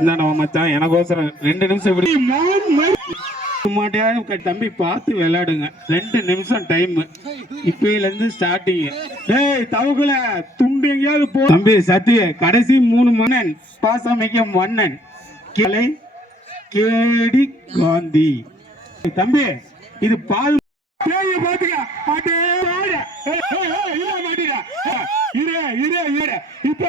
இந்த நம்ம மச்சான் எனக்கோசரம் 2 நிமிஷம் இப்படி மாட்டையாவது தம்பி பார்த்து விளையாடுங்க. 2 நிமிஷம் டைம் இப்பையில இருந்து ஸ்டார்டிங். டேய் தவக்குல துண்டு எங்கேயாவது போ தம்பி. சத்திய கடைசி 3 மன்னன் பாசமிக்க மன்னன் கிளை கேடி காந்தி. தம்பி இது பால் பாத்துக்க இப்ப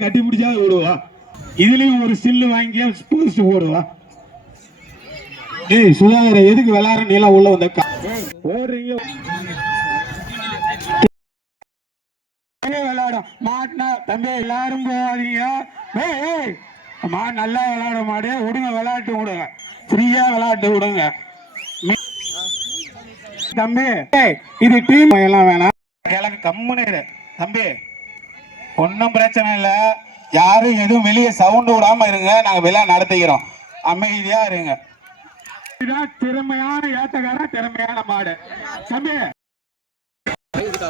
கட்டி பிடிச்சா விடுவா. இதுலயும் ஒரு ஸ்டில் வாங்கி போஸ்ட் போடுவா. ஏய் சுதாகர எதுக்கு விளையாடுற நீலாம் உள்ள வந்த ஓடுறீங்க விளையாடும் மாட்டினா தம்பி எல்லாரும் போவாதீங்க. நல்லா விளையாட மாடு விடுங்க, விளையாட்டு விடுங்க, ஃப்ரீயா விளையாட்டு விடுங்க தம்பி. இது டீம் எல்லாம் வேணாம், எனக்கு கம்முன்னு தம்பி. ஒன்னும் பிரச்சனை இல்லை, யாரும் எதுவும் வெளியே சவுண்ட் விடாம இருங்க. நாங்க விளையாட நடத்திக்கிறோம், அமைதியா இருங்க. இதுதான் திறமையான ஏத்தக்கார, திறமையான மாடு தம்பி. இந்த